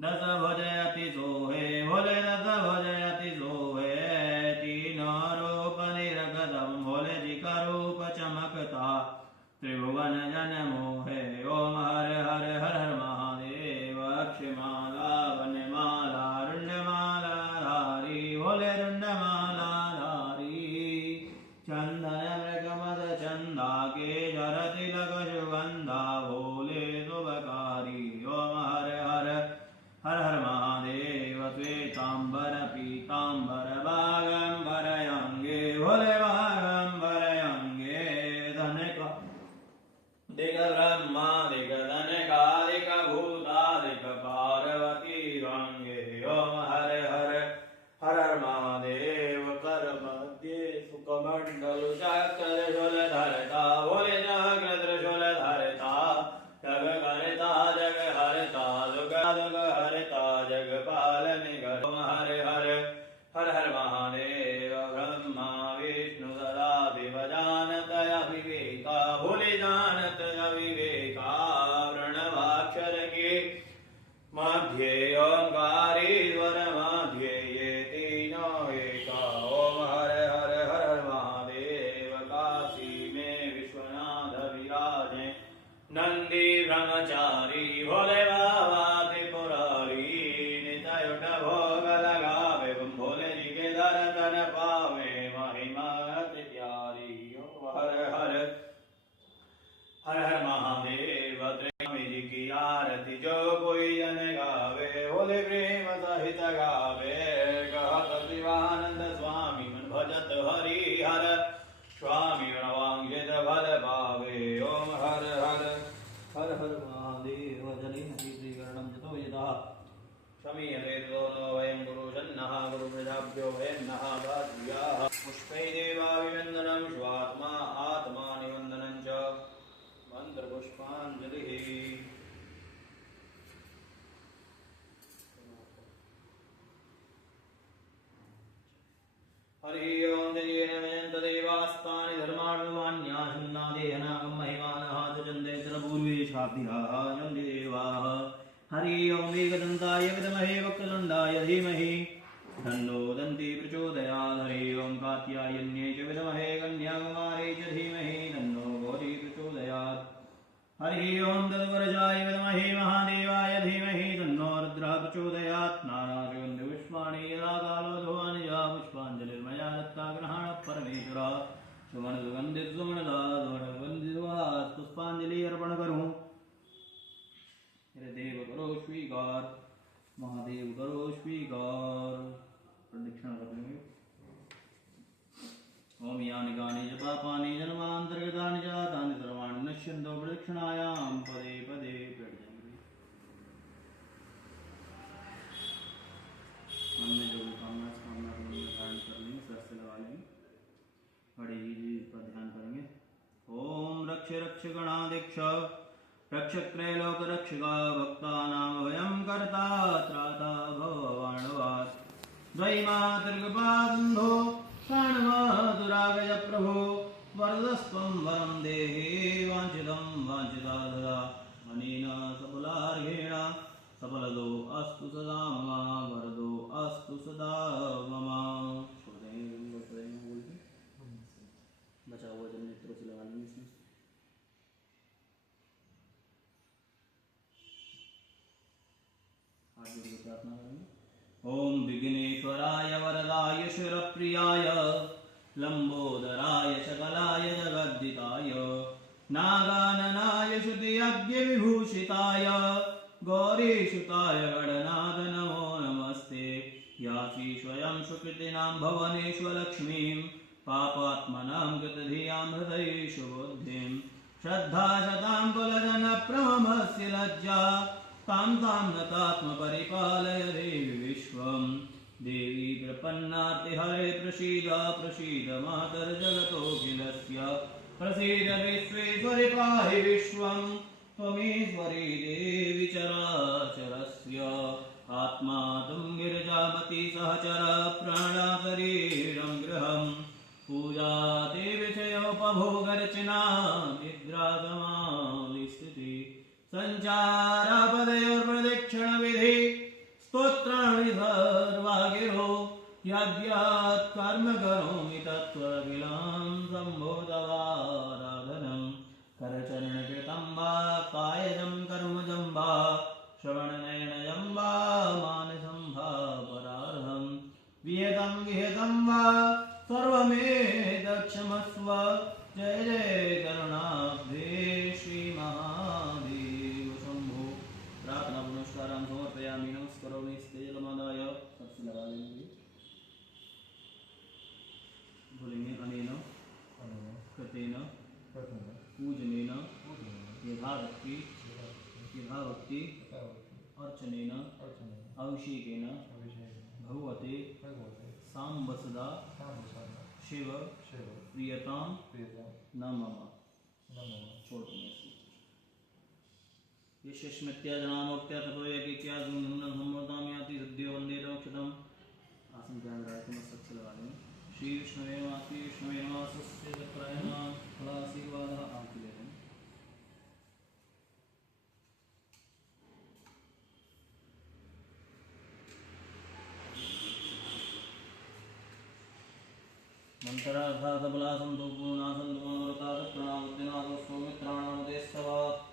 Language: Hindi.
दस भजयति सोहे भोले दस भजयति सोहे तीन रूप निर्गतम भोले जी का रूप चमकता त्रिभुवन जन मोहे। ओम हर हर हर हर महादेव अक्षमाला वनमाला रुंडमाला धारी भोले रुंडमाला धारी चंदन मृगमद चंदा के जर तिलक सुगंधा भोले शुभकारी। ओम हर हर हर हर महादेव श्वेतांबर पीतांबर बागंबर अंगे भोले बागंबर अंगे धनक दिग ब्रह्मा दिग धनकादिक भूतादिक पार्वती रंगे। ओम हर हर हर हर महादेव कर मध्य सुखमंडल चक्र त्रिशूल धरता भोले चक्र त्रिशूल धरता जग करता जग हरता दुख दुख हरता जग पालन कर। ओम हर हर हर हर महादेव ब्रह्मा विष्णु सदा शिव जानत अविवेका भोले जानत अविवेका प्रणवाक्षर के मध्य ओंकारेश्वर मध्य ये तीनों एका। ओम हर हर हर हर महादेव काशी में विश्वनाथ विराजे नंदी ब्रह्मचारी भोले बाबा त्रिपुरारी नित्युट भोग लगावे भोले जी के दर्शन पावे महिमा अति प्यारी। ओम हर हर हर हर महादेव त्रिकामी जी की आरती जो कोई जन गावे भोले प्रेम सहित गावे कहत शिवानंद स्वामी मन भजत हरि हर स्वामी गणवांगित फल पावे। ओम हर हर हर हर महादेव जलिन श्रीकरणं जतो यदा शमीयते दोनो वयं गुरुजन्नः गुरुप्रजाभ्यो वयं नः भाज्याः पुष्पै देवाभिवन्दनं स्वात्मा आत्मा निवन्दनं च मंत्रपुष्पाञ्जलिः। हरि ओम जयेन मयंत देवास्तानि धर्माणुवान्यासन्नादेहनागं महिमानः चन्दे पूर्वेशाभ्यः नन्दि देवाः। हरि ओम एकदन्ताय विद्महे वक्रतुण्डाय धीमहि तन्नो दन्ति प्रचोदयात्। हरि ओम कात्यायन्यै च विद्महे कन्याकुमारी च धीमहि तन्नो गौरी प्रचोदयात्। हरि ओम तत्पुरुषाय विद्महे महादेवाय धीमहि तन्नो रुद्रः प्रचोदयात्। नानागन्धपुष्पाणि यदा कालो ध्वनिजा पुष्पाञ्जलिर्मया दत्ता ग्रहण परमेश्वर सुमन सुगंधित सुमनदा सुगंधित पुष्पांजलि अर्पण करूं। मेरे देव करो स्वीकार महादेव करो स्वीकार। प्रदक्षिणा कर लेंगे। ओम यानि गानि च पापानि जन्मान्तर्गतानि च तानि सर्वाणि नश्यन्तो प्रदक्षिणायां पदे पदे बैठ जाएंगे। मन में जो भी कामना को धारण कर लेंगे सर से लगा लेंगे। बड़े ही पर ध्यान करेंगे। ओम रक्ष रक्ष गणाध्यक्ष रक्ष त्रैलोक रक्षका भक्तानां वयं कर्ता त्राता भवाण्डवात् द्वैमातृगपान्धो प्राणमातुरागय प्रभो वरदस्त्वं वरं देहि वाञ्छितं वाञ्छिता सदा अनेन सफलार्घेण सफलदो अस्तु सदा मम वरदो अस्तु सदा मम। बचा हुआ जल नेत्रों से लगा लेंगे इसमें। आगे प्रार्थना करेंगे। ओम विघ्नेश्वराय वरदाय शिवप्रियाय लंबोदराय सकलाय जगद्दिताय नागाननाय श्रुतियज्ञ विभूषिताय गौरीसुताय गणनाथ नमो नमस्ते। यासी स्वयं सुकृतिनां भवनेष्वलक्ष्मीं पापात्मनां कृतधियां हृदयेषु बुद्धिं श्रद्धा शतां कुलजनप्रममस्य लज्जा तां तां नतात्म परिपालय देवी विश्वं। देवी प्रपन्नार्तिहरे प्रसीद प्रसीद मातर्जगतोऽखिलस्य प्रसीद विश्वेश्वरि पाहि विश्वं त्वमीश्वरी देवी चराचरस्य। आत्मा तुं गिरिजामती सहचर प्राणा शरीरं गृहं पूजा ते विषयोपभोगर्चना निद्रा समाधिस्थिति संचार पदयोर्प्रदक्षिण विधि यद्यत् कर्म करोमि तत्त्वखिलं सम्भूतवाराधनं करचरणकृतं वा कायजं कर्मजं वा श्रवणनयनजं वा मानसं वा परार्हं विहितं विहितं वा सर्वमेतत्क्षमस्व जय जय करुणाब्धे श्रीमहादेव शंभो। प्रार्थना पुनस्कारान् समर्पयामि। नमस्करोमि स्तेजलमादाय सबसे लगा लेंगे। बोलेंगे अनेन कृतेन पूजनेन यथाभक्ति अर्चनेन अभिषेकेन भगवते सांबसदा शिव प्रियतां न मम। छोड़ यशस्मत्याजनामोक्त्या तपोयज्ञा नूनं संवर्तां याति सिद्धियो वन्दे तमक्षतम्। आसन ध्यान रखें, मस्तक से लगा लें। श्री विष्णुवे नमः, श्री विष्णुवे नमः, स्वस्ति चक्राय नमः। थोड़ा आशीर्वाद आरती ले लें। मंत्रार्था सबला संतो पूर्णा संतो मनोरथा प्रणाम दिनादो सौमित्राणाम देशवा